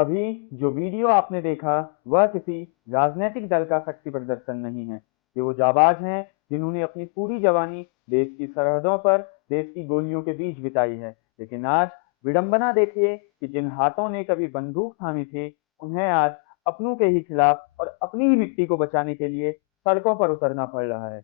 अभी जो वीडियो आपने देखा वह किसी राजनीतिक दल का शक्ति प्रदर्शन नहीं है। ये वो जाबाज हैं जिन्होंने अपनी पूरी जवानी देश की सरहदों पर देश की गोलियों के बीच बिताई है। लेकिन आज विडंबना देखिए कि जिन हाथों ने कभी बंदूक थामी थी, उन्हें आज अपनों के ही खिलाफ और अपनी ही मिट्टी को बचाने के लिए सड़कों पर उतरना पड़ रहा है।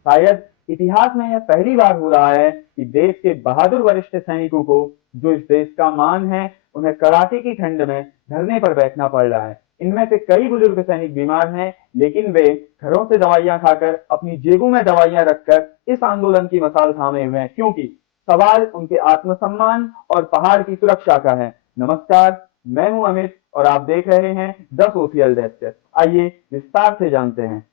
शायद इतिहास में यह पहली बार हो रहा है कि देश के बहादुर वरिष्ठ सैनिकों को, जो इस देश का मान है, उन्हें कड़ाके की ठंड में धरने पर बैठना पड़ रहा है। इनमें से कई बुजुर्ग सैनिक बीमार हैं, लेकिन वे घरों से दवाइयां खाकर, अपनी जेबों में दवाइयां रखकर इस आंदोलन की मशाल थामे हुए हैं, क्योंकि सवाल उनके आत्मसम्मान और पहाड़ की सुरक्षा का है। नमस्कार, मैं हूं अमित और आप देख रहे हैं द सोशल डेस्क। आइए विस्तार से जानते हैं।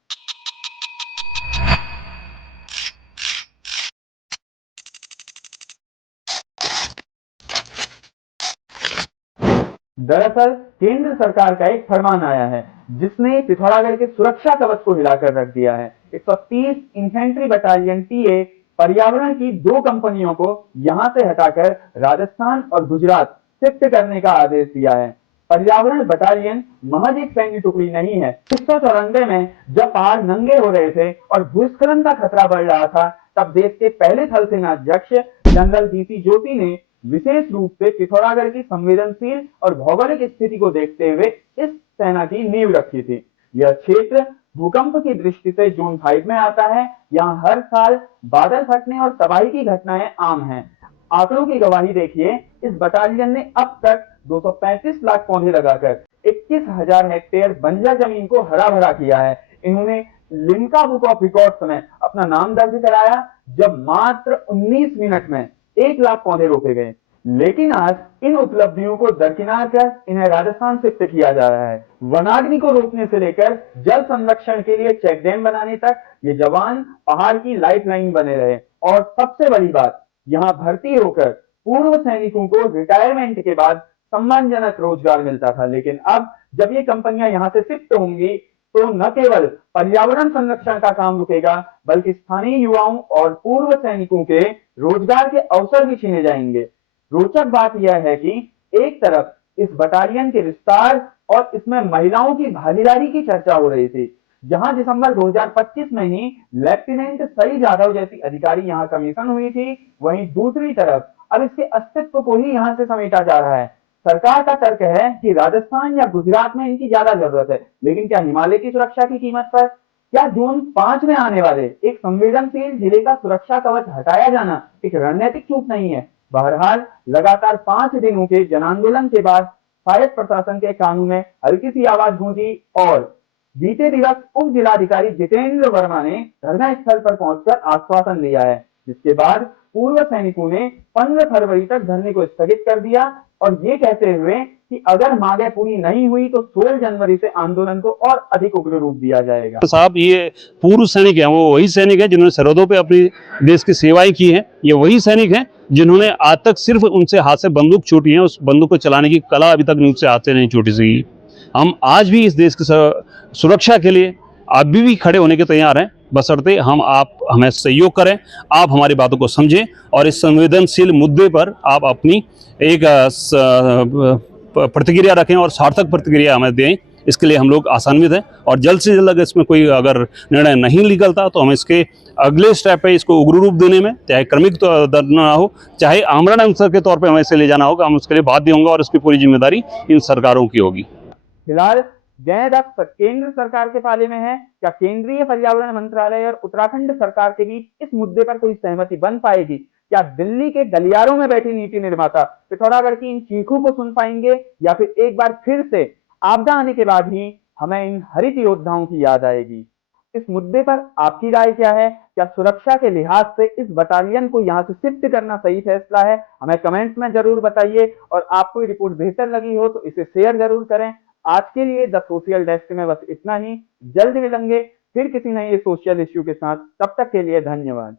दरअसल केंद्र सरकार का एक फरमान आया है जिसने पिथौरागढ़ के सुरक्षा कवच को हिलाकर रख दिया है। 130 इन्फेंट्री बटालियन टीए पर्यावरण की 2 कंपनियों को यहां से हटाकर राजस्थान और गुजरात शिफ्ट करने का आदेश दिया है। पर्यावरण बटालियन महज एक सैन्य टुकड़ी नहीं है। 1994 में जब पहाड़ नंगे हो रहे थे और भूस्खलन का खतरा बढ़ रहा था, तब देश के पहले थल सेनाध्यक्ष जनरल बीसी ज्योति ने विशेष रूप से पिथौरागढ़ की संवेदनशील और भौगोलिक स्थिति को देखते हुए इस सेना की नींव रखी थी। यह क्षेत्र भूकंप की दृष्टि से जोन 5 में आता है। यहाँ हर साल बादल फटने और तबाही की घटनाएं आम हैं। आंकड़ों की गवाही देखिए, इस बटालियन ने अब तक 235 लाख पौधे लगाकर 21,000 हेक्टेयर बंजर जमीन को हरा भरा किया है। इन्होंने लिम्का बुक ऑफ रिकॉर्ड्स में अपना नाम दर्ज कराया, जब मात्र 19 मिनट में 1 लाख पौधे रोपे गए। लेकिन आज इन उपलब्धियों को दरकिनार कर इन्हें राजस्थान शिफ्ट किया जा रहा है। वनाग्नि को रोकने से लेकर जल संरक्षण के लिए चेक डैम बनाने तक ये जवान पहाड़ की लाइफलाइन बने रहे। और सबसे बड़ी बात, यहाँ भर्ती होकर पूर्व सैनिकों को रिटायरमेंट के बाद सम्मानजनक रोजगार मिलता था। लेकिन अब जब ये कंपनियां यहाँ से शिफ्ट होंगी, तो न केवल पर्यावरण संरक्षण का काम रुकेगा, बल्कि स्थानीय युवाओं और पूर्व सैनिकों के रोजगार के अवसर भी छीने जाएंगे। रोचक बात यह है कि एक तरफ इस बटालियन के विस्तार और इसमें महिलाओं की भागीदारी की चर्चा हो रही थी, जहां दिसंबर 2025 में ही लेफ्टिनेंट सई जाधव जैसी अधिकारी यहां कमीशन हुई थी, वहीं दूसरी तरफ अब इसके अस्तित्व को ही यहां से समेटा जा रहा है। सरकार का तर्क है कि राजस्थान या गुजरात में इनकी ज्यादा जरूरत है, लेकिन क्या हिमालय की सुरक्षा की कीमत पर? क्या जोन 5 में आने वाले एक संवेदनशील जिले का सुरक्षा कवच हटाया जाना एक रणनीतिक चूक नहीं है? बहरहाल लगातार 5 दिनों के जन आंदोलन के बाद शायद प्रशासन के कानों में हल्की सी आवाज गूंजी और बीते दिवस उप जिलाधिकारी जितेंद्र वर्मा ने धरना स्थल पर पहुंचकर आश्वासन दिया है, जिसके बाद पूर्व सैनिकों ने 15 फरवरी तक धरने को स्थगित कर दिया और ये कहते हुए कि अगर मांगे पूरी नहीं हुई तो 16 जनवरी से आंदोलन को और अधिक उग्र रूप दिया जाएगा। तो साहब, ये पूर्व सैनिक हैं, वो वही सैनिक हैं जिन्होंने सरहदों पे अपनी देश की सेवाएं की हैं। ये वही सैनिक हैं जिन्होंने आज तक सिर्फ उनसे हाथ से बंदूक छूटी है, उस बंदूक को चलाने की कला अभी तक उनसे हाथ से नहीं छूटी सी। हम आज भी इस देश की सुरक्षा के लिए अभी भी खड़े होने के तैयार हैं, बशर्ते आप हमें सहयोग करें, आप हमारी बातों को समझें और इस संवेदनशील मुद्दे पर आप अपनी एक प्रतिक्रिया रखें और सार्थक प्रतिक्रिया हमें दें। इसके लिए हम लोग आसान्वित हैं और जल्द से जल्द अगर इसमें कोई अगर निर्णय नहीं निकलता तो हम इसके अगले स्टेप पे इसको उग्र रूप देने में, चाहे क्रमिक दर ना हो, चाहे आमरण अनशन के तौर पे हमें इसे ले जाना होगा, हम उसके लिए बाध्य होंगे और इसकी पूरी जिम्मेदारी इन सरकारों की होगी। फिलहाल जय रक्त केंद्र सरकार के पाले में है। क्या केंद्रीय पर्यावरण मंत्रालय और उत्तराखंड सरकार के बीच इस मुद्दे पर कोई सहमति बन पाएगी? क्या दिल्ली के गलियारों में बैठी नीति निर्माता पिथौरागढ़ की इन चीखों को सुन पाएंगे, या फिर एक बार फिर से आपदा आने के बाद ही हमें इन हरित योद्धाओं की याद आएगी? इस मुद्दे पर आपकी राय क्या है? क्या सुरक्षा के लिहाज से इस बटालियन को यहाँ से शिफ्ट करना सही फैसला है? हमें कमेंट्स में जरूर बताइए और आपको ये रिपोर्ट बेहतर लगी हो तो इसे शेयर जरूर करें। आज के लिए द सोशल डेस्क में बस इतना ही। जल्द मिलेंगे फिर किसी नए सोशल इश्यू के साथ। तब तक के लिए धन्यवाद।